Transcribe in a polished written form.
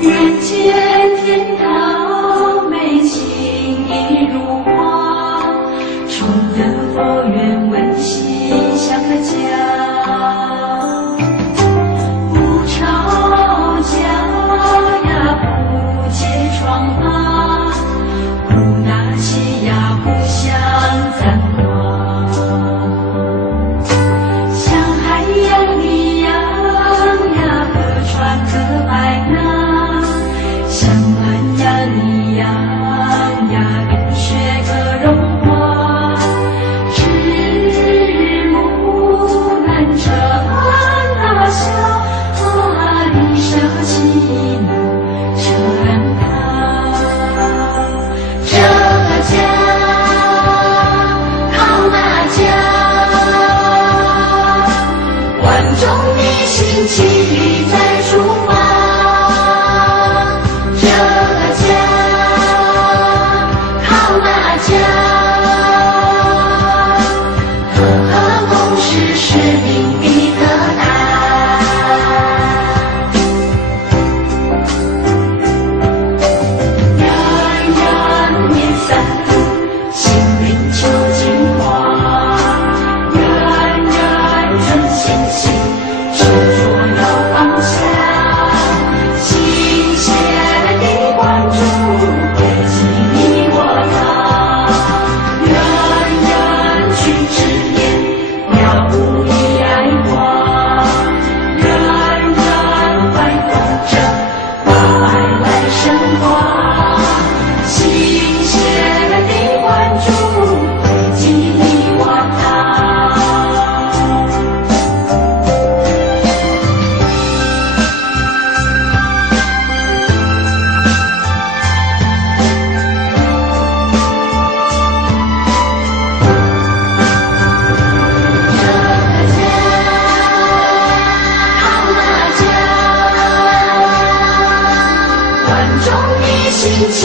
人间天堂美景一如画，重得佛缘温馨像个家。不吵架呀，不揭疮疤，不拿起呀，互相赞华。像海洋一样呀，各船各白浪，像暖阳一样呀，冰雪各融化。日暮难遮那笑，离舍起怒成汤。这个家靠那家，万众的心齐再出发。这个家靠那家，和和共事使命必可达。人人面三途，心灵求净化。人人存心性，执着要放下。亲切的关注，汇集你我他。人人去直面，了无以爱花。人人怀抱着，把爱来升华。亲切的关注，汇集你我他。这个家靠那家，万众的心齐